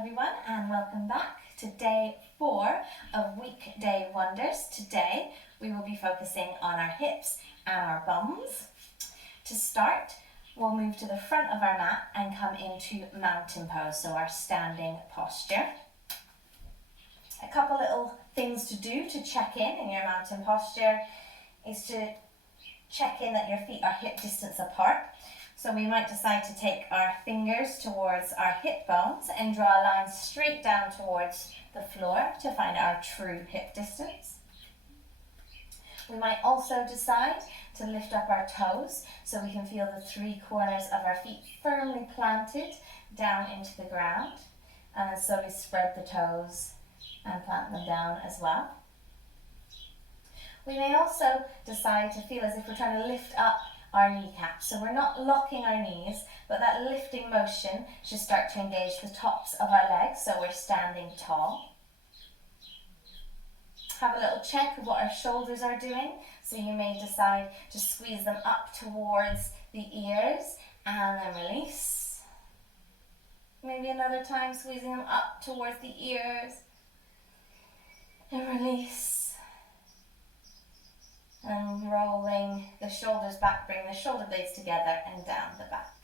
everyone, and welcome back to day 4 of Weekday Wonders. Today we will be focusing on our hips and our bums. To start, we'll move to the front of our mat and come into mountain pose, so our standing posture. A couple little things to do to check in your mountain posture is to check in that your feet are hip distance apart. So we might decide to take our fingers towards our hip bones and draw a line straight down towards the floor to find our true hip distance. We might also decide to lift up our toes so we can feel the 3 corners of our feet firmly planted down into the ground, and then slowly spread the toes and plant them down as well. We may also decide to feel as if we're trying to lift up our kneecaps. So we're not locking our knees, but that lifting motion should start to engage the tops of our legs, so we're standing tall. Have a little check of what our shoulders are doing. So you may decide to squeeze them up towards the ears and then release. Maybe another time squeezing them up towards the ears and release. And rolling the shoulders back, bring the shoulder blades together and down the back.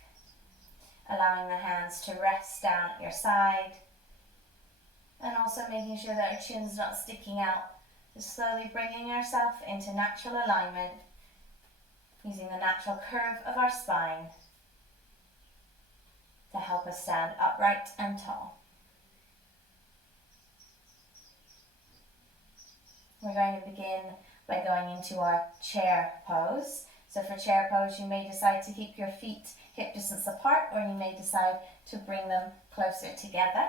Allowing the hands to rest down at your side. And also making sure that our chin's not sticking out. Just slowly bringing ourselves into natural alignment, using the natural curve of our spine to help us stand upright and tall. We're going to begin by going into our chair pose. So for chair pose, you may decide to keep your feet hip distance apart, or you may decide to bring them closer together.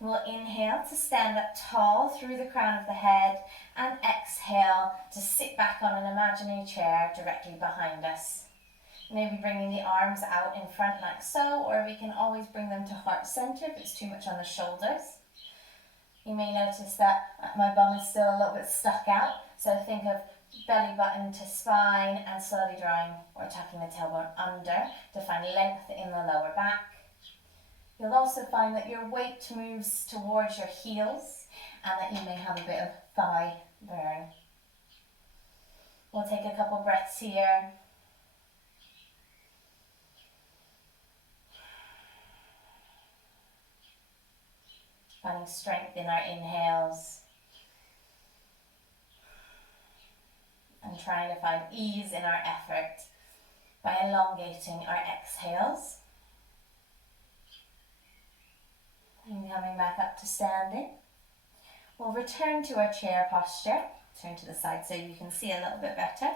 We'll inhale to stand up tall through the crown of the head, and exhale to sit back on an imaginary chair directly behind us. Maybe bringing the arms out in front like so, or we can always bring them to heart center if it's too much on the shoulders. You may notice that my bum is still a little bit stuck out, so think of belly button to spine and slowly drawing or tucking the tailbone under to find length in the lower back. You'll also find that your weight moves towards your heels and that you may have a bit of thigh burn. We'll take a couple breaths here. Finding strength in our inhales and trying to find ease in our effort by elongating our exhales. And coming back up to standing. We'll return to our chair posture. Turn to the side so you can see a little bit better.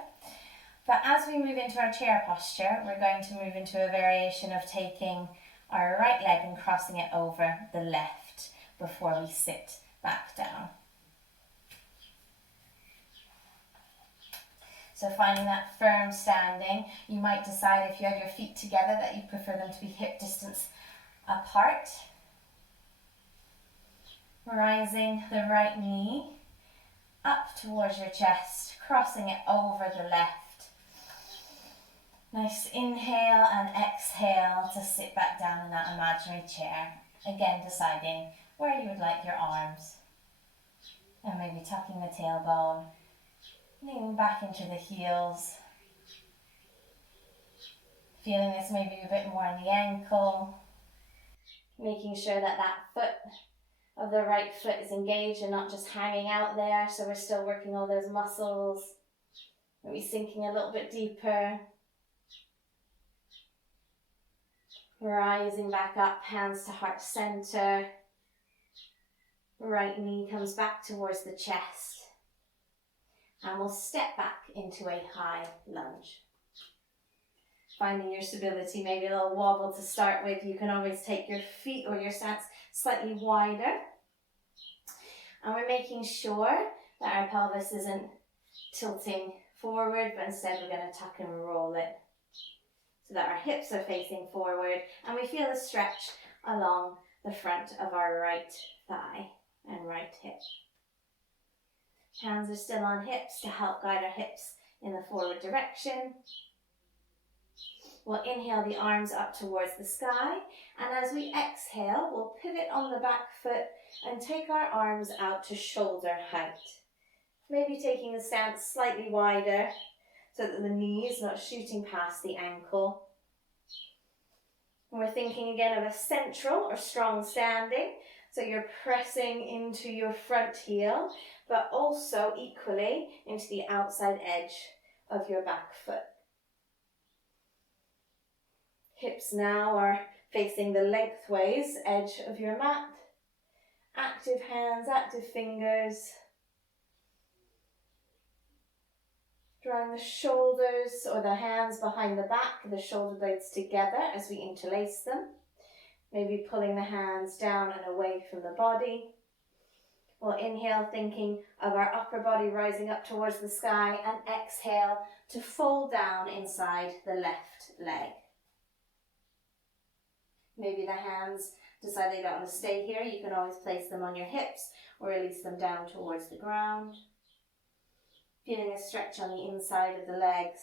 But as we move into our chair posture, we're going to move into a variation of taking our right leg and crossing it over the left before we sit back down. So finding that firm standing, you might decide if you have your feet together that you prefer them to be hip distance apart. Rising the right knee up towards your chest, crossing it over the left. Nice inhale and exhale to sit back down in that imaginary chair. Again, deciding where you would like your arms. And maybe tucking the tailbone, leaning back into the heels. Feeling this maybe a bit more on the ankle. Making sure that that foot of the right foot is engaged and not just hanging out there. So we're still working all those muscles. Maybe sinking a little bit deeper. Rising back up, hands to heart center. Right knee comes back towards the chest. And we'll step back into a high lunge. Finding your stability, maybe a little wobble to start with. You can always take your feet or your stance slightly wider. And we're making sure that our pelvis isn't tilting forward, but instead we're going to tuck and roll it so that our hips are facing forward and we feel a stretch along the front of our right thigh and right hip. Hands are still on hips to help guide our hips in the forward direction. We'll inhale the arms up towards the sky, and as we exhale, we'll pivot on the back foot and take our arms out to shoulder height. Maybe taking the stance slightly wider so that the knee is not shooting past the ankle. We're thinking again of a central or strong standing, so you're pressing into your front heel, but also equally into the outside edge of your back foot. Hips now are facing the lengthways edge of your mat. Active hands, active fingers. Drawing the shoulders or the hands behind the back, the shoulder blades together as we interlace them. Maybe pulling the hands down and away from the body. We'll inhale, thinking of our upper body rising up towards the sky, and exhale to fold down inside the left leg. Maybe the hands decide they don't want to stay here. You can always place them on your hips or release them down towards the ground. Feeling a stretch on the inside of the legs.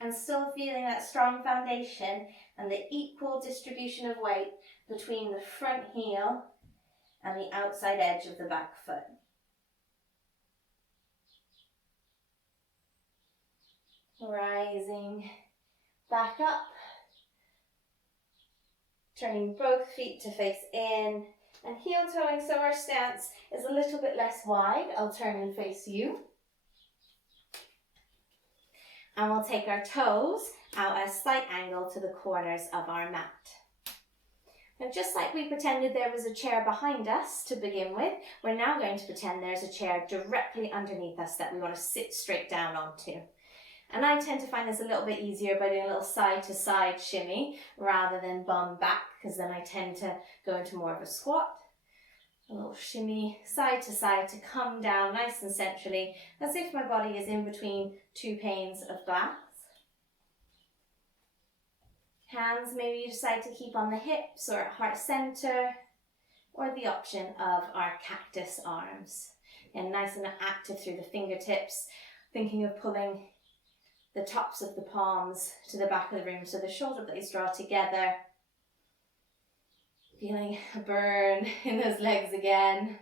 And still feeling that strong foundation and the equal distribution of weight between the front heel and the outside edge of the back foot. Rising back up. Turning both feet to face in. And heel toeing, so our stance is a little bit less wide. I'll turn and face you. And we'll take our toes out at a slight angle to the corners of our mat. And just like we pretended there was a chair behind us to begin with, we're now going to pretend there's a chair directly underneath us that we want to sit straight down onto. And I tend to find this a little bit easier by doing a little side to side shimmy rather than bum back, because then I tend to go into more of a squat. A little shimmy side to come down nice and centrally, as if my body is in between two panes of glass. Hands, maybe you decide to keep on the hips or at heart center, or the option of our cactus arms. And nice and active through the fingertips, thinking of pulling the tops of the palms to the back of the room so the shoulder blades draw together. Feeling a burn in those legs again.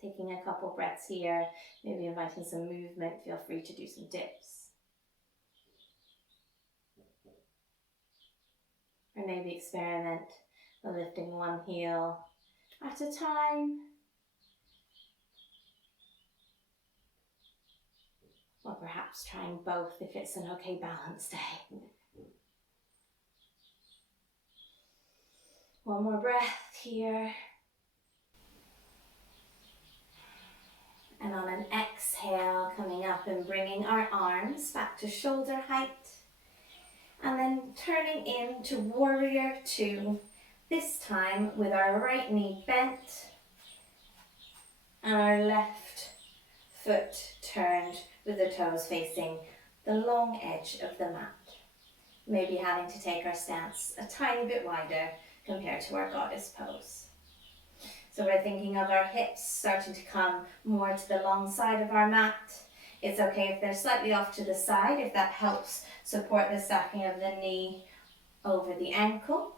Taking a couple breaths here, maybe inviting some movement. Feel free to do some dips. Or maybe experiment with lifting one heel at a time. Or perhaps trying both if it's an okay balance day. One more breath here. And on an exhale, coming up and bringing our arms back to shoulder height. And then turning into warrior two, this time with our right knee bent and our left foot turned with the toes facing the long edge of the mat. Maybe having to take our stance a tiny bit wider compared to our goddess pose. So we're thinking of our hips starting to come more to the long side of our mat. It's okay if they're slightly off to the side, if that helps support the stacking of the knee over the ankle.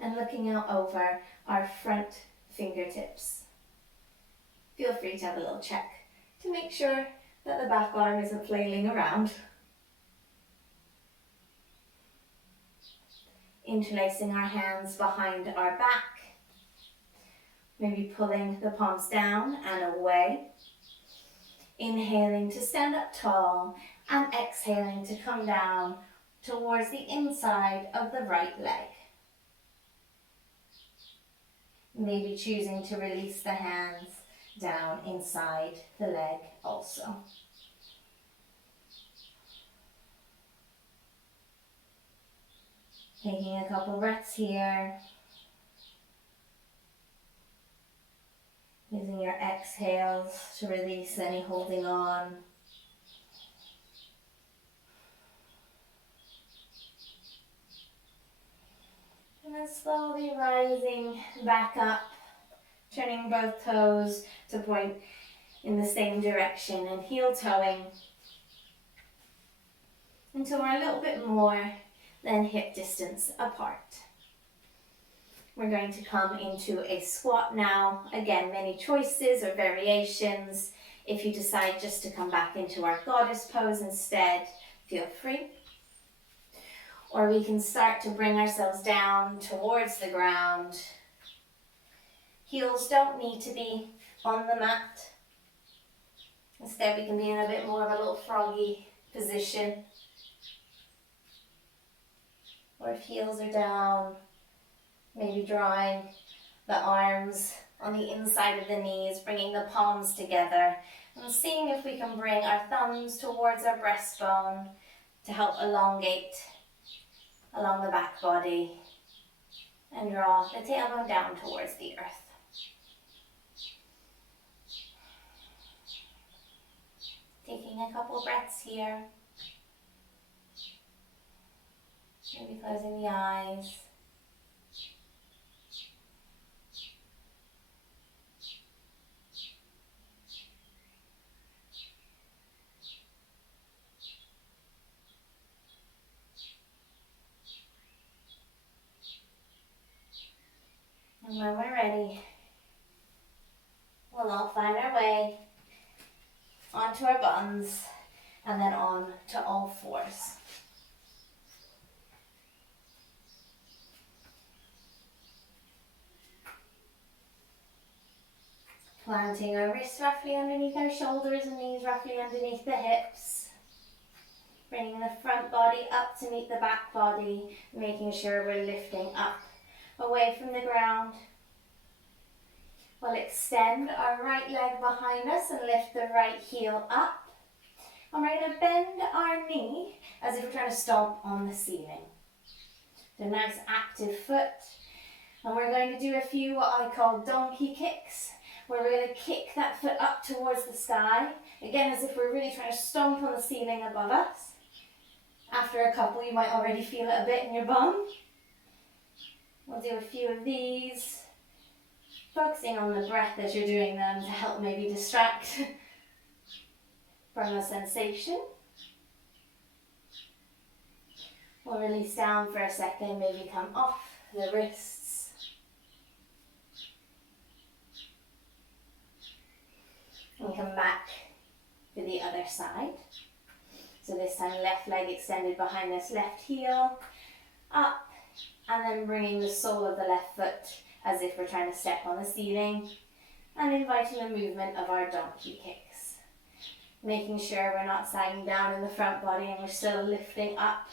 And looking out over our front fingertips. Feel free to have a little check to make sure that the back arm isn't flailing around. Interlacing our hands behind our back. Maybe pulling the palms down and away. Inhaling to stand up tall and exhaling to come down towards the inside of the right leg. Maybe choosing to release the hands down inside the leg also. Taking a couple breaths here. Using your exhales to release any holding on. And then slowly rising back up, turning both toes to point in the same direction and heel toeing until we're a little bit more than hip distance apart. We're going to come into a squat now. Again, many choices or variations. If you decide just to come back into our goddess pose instead, feel free. Or we can start to bring ourselves down towards the ground. Heels don't need to be on the mat. Instead, we can be in a bit more of a little froggy position. Or if heels are down, maybe drawing the arms on the inside of the knees, bringing the palms together, and seeing if we can bring our thumbs towards our breastbone to help elongate along the back body and draw the tailbone down towards the earth. Taking a couple breaths here. Maybe closing the eyes. And when we're ready, we'll all find our way onto our buns and then on to all fours. Planting our wrists roughly underneath our shoulders and knees roughly underneath the hips. Bringing the front body up to meet the back body, making sure we're lifting up away from the ground. We'll extend our right leg behind us and lift the right heel up. And we're going to bend our knee as if we're trying to stomp on the ceiling. A nice active foot. And we're going to do a few what I call donkey kicks, where we're going to kick that foot up towards the sky. Again, as if we're really trying to stomp on the ceiling above us. After a couple, you might already feel it a bit in your bum. We'll do a few of these, focusing on the breath as you're doing them to help maybe distract from the sensation. We'll release down for a second, maybe come off the wrists. And come back to the other side. So this time left leg extended behind us, left heel up, and then bringing the sole of the left foot as if we're trying to step on the ceiling, and inviting the movement of our donkey kicks. Making sure we're not sagging down in the front body and we're still lifting up,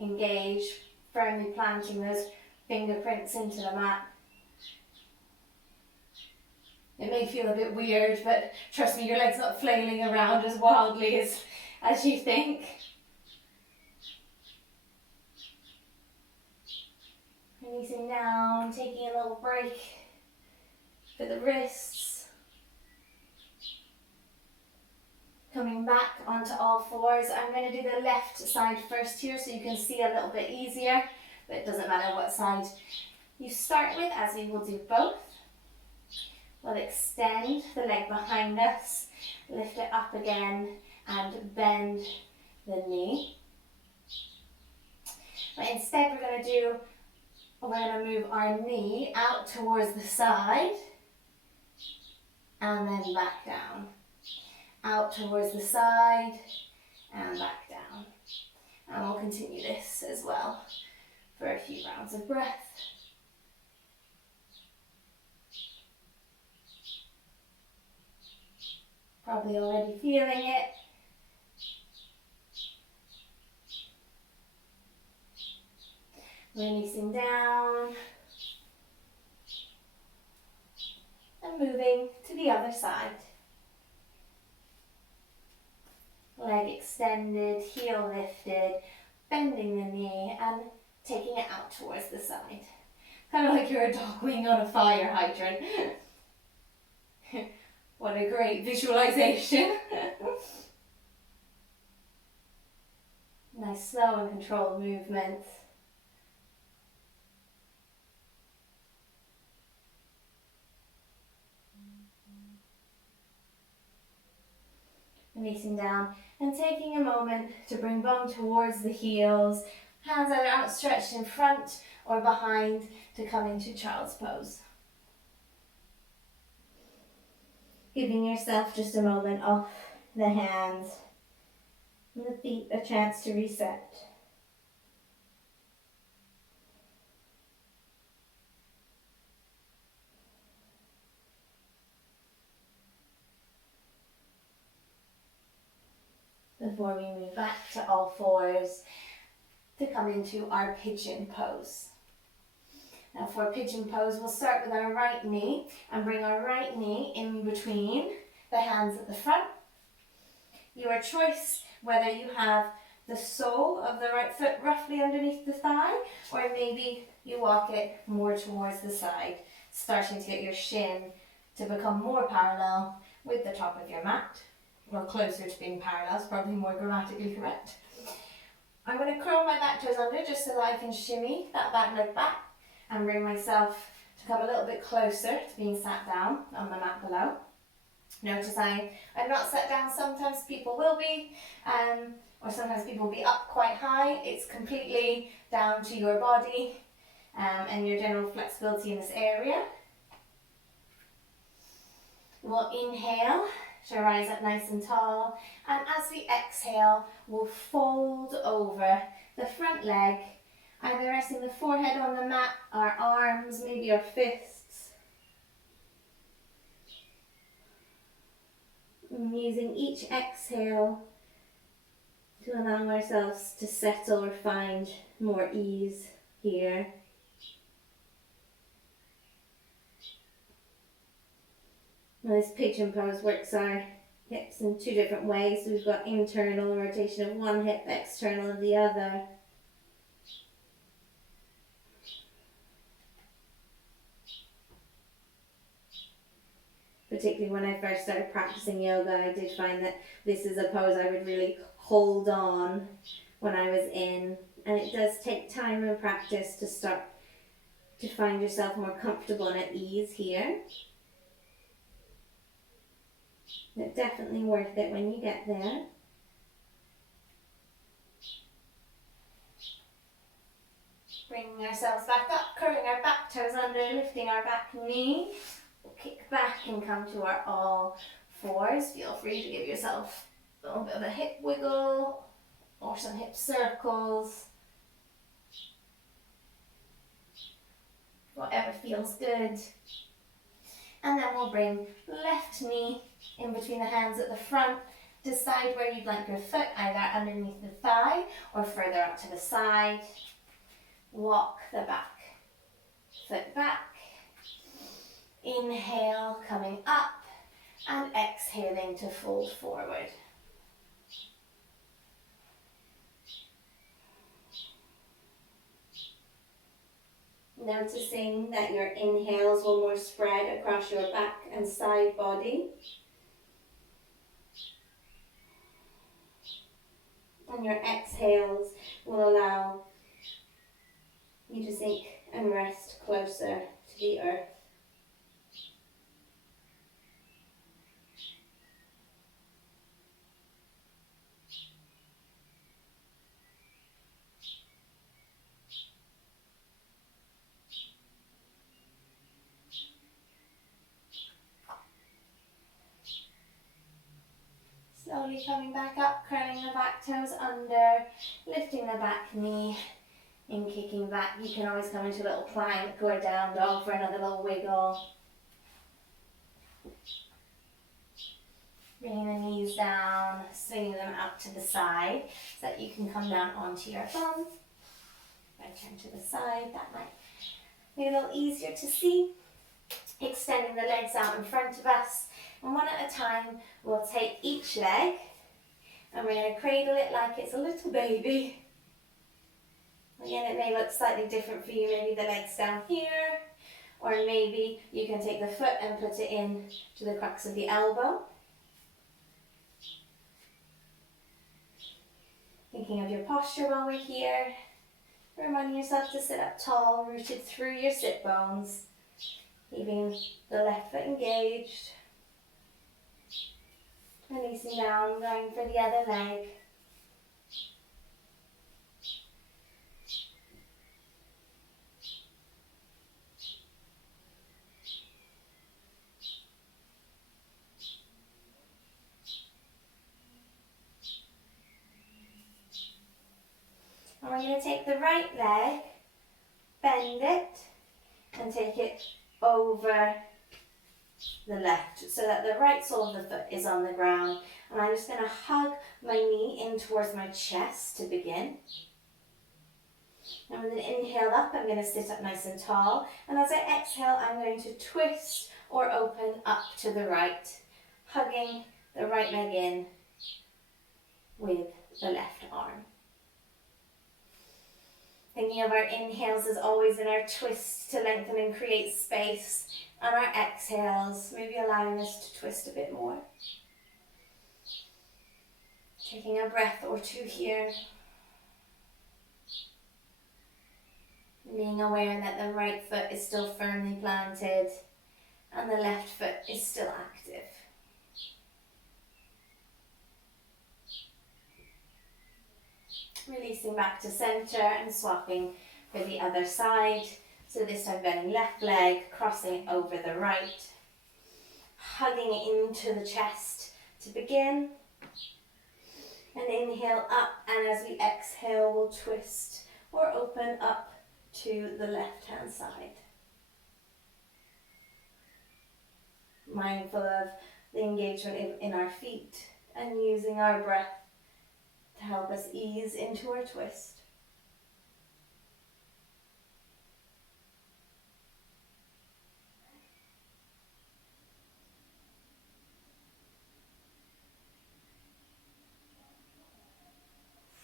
engage, firmly planting those fingerprints into the mat. It may feel a bit weird, but trust me, your leg's not flailing around as wildly as you think. Releasing down, taking a little break for the wrists. Coming back onto all fours. I'm going to do the left side first here so you can see a little bit easier, but it doesn't matter what side you start with, as we will do both. We'll extend the leg behind us, lift it up again, and bend the knee. But instead we're going to move our knee out towards the side and then back down. Out towards the side and back down. And we'll continue this as well for a few rounds of breath. Probably already feeling it. Releasing down and moving to the other side. Leg extended, heel lifted, bending the knee and taking it out towards the side. Kind of like you're a dog weeing on a fire hydrant. What a great visualization. Nice slow and controlled movement. facing down, and taking a moment to bring bum towards the heels, hands either outstretched in front or behind to come into child's pose. Giving yourself just a moment off the hands and the feet a chance to reset. Before we move back to all fours to come into our pigeon pose. Now for pigeon pose, we'll start with our right knee and bring our right knee in between the hands at the front. Your choice whether you have the sole of the right foot roughly underneath the thigh, or maybe you walk it more towards the side, starting to get your shin to become more parallel with the top of your mat, or closer to being parallel, is probably more grammatically correct. I'm going to curl my back toes under just so that I can shimmy that back leg back and bring myself to come a little bit closer to being sat down on the mat below. Notice I'm not sat down, sometimes people will be, or sometimes people will be up quite high. It's completely down to your body and your general flexibility in this area. We'll inhale to rise up nice and tall, and as we exhale, we'll fold over the front leg, either resting the forehead on the mat, our arms, maybe our fists. Using each exhale to allow ourselves to settle or find more ease here. Now this pigeon pose works our hips in two different ways. So we've got internal rotation of one hip, external of the other. Particularly when I first started practicing yoga, I did find that this is a pose I would really hold on when I was in. And it does take time and practice to start to find yourself more comfortable and at ease here. But definitely worth it when you get there. Bringing ourselves back up, curling our back toes under, lifting our back knee. We'll kick back and come to our all fours. Feel free to give yourself a little bit of a hip wiggle or some hip circles. Whatever feels good. And then we'll bring left knee in between the hands at the front. Decide where you'd like your foot, either underneath the thigh or further out to the side. Walk the back foot back. Inhale, coming up, and exhaling to fold forward. Noticing that your inhales will more spread across your back and side body. And your exhales will allow you to sink and rest closer to the earth. Slowly coming back up, curling the back toes under, lifting the back knee, and kicking back. You can always come into a little plank or down dog for another little wiggle. Bringing the knees down, swinging them out to the side so that you can come down onto your bum. If I turn to the side, that might make it a little easier to see. Extending the legs out in front of us. And one at a time, we'll take each leg and we're going to cradle it like it's a little baby. Again, it may look slightly different for you. Maybe the leg's down here, or maybe you can take the foot and put it in to the crux of the elbow. Thinking of your posture while we're here. Reminding yourself to sit up tall, rooted through your sit bones. Keeping the left foot engaged. Releasing down, going for the other leg. And we're going to take the right leg, bend it, and take it over the left so that the right sole of the foot is on the ground. And I'm just going to hug my knee in towards my chest to begin. And with an inhale up, I'm going to sit up nice and tall. And as I exhale, I'm going to twist or open up to the right, hugging the right leg in with the left arm. Thinking of our inhales as always in our twist to lengthen and create space, and our exhales maybe allowing us to twist a bit more. Taking a breath or two here. Being aware that the right foot is still firmly planted and the left foot is still active. Releasing back to center and swapping for the other side. So this time bending left leg, crossing over the right, hugging into the chest to begin. And inhale up, and as we exhale, we'll twist or open up to the left-hand side. Mindful of the engagement in our feet and using our breath to help us ease into our twist.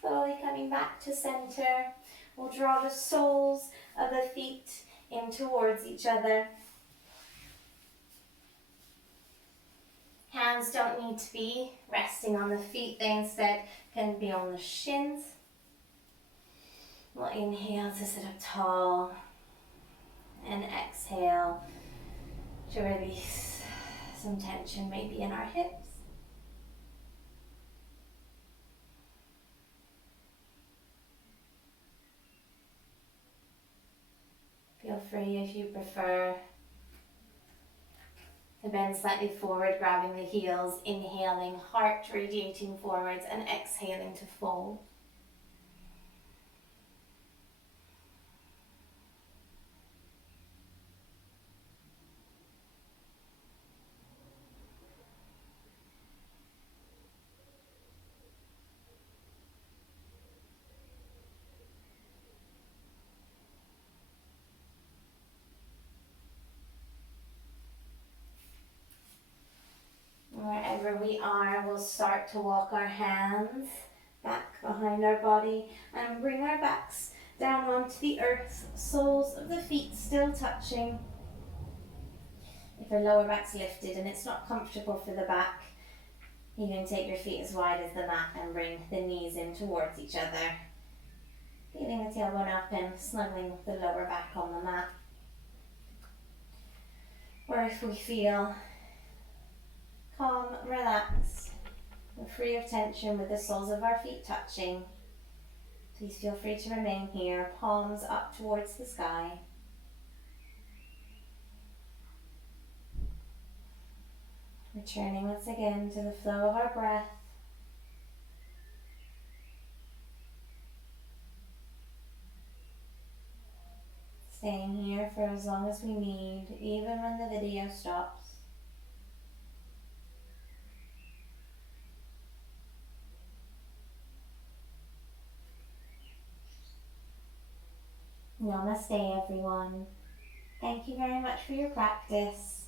Slowly coming back to center, we'll draw the soles of the feet in towards each other. Hands don't need to be resting on the feet, they instead can be on the shins. We'll inhale to sit up tall and exhale to release some tension maybe in our hips. Feel free if you prefer to bend slightly forward, grabbing the heels, inhaling, heart radiating forwards, and exhaling to fold. Wherever we are, we'll start to walk our hands back behind our body and bring our backs down onto the earth, soles of the feet still touching. If your lower back's lifted and it's not comfortable for the back, you can take your feet as wide as the mat and bring the knees in towards each other. Feeling the tailbone up and snuggling the lower back on the mat. Or if we feel calm, relaxed, and free of tension with the soles of our feet touching, please feel free to remain here, palms up towards the sky. Returning once again to the flow of our breath. Staying here for as long as we need, even when the video stops. Namaste, everyone. Thank you very much for your practice.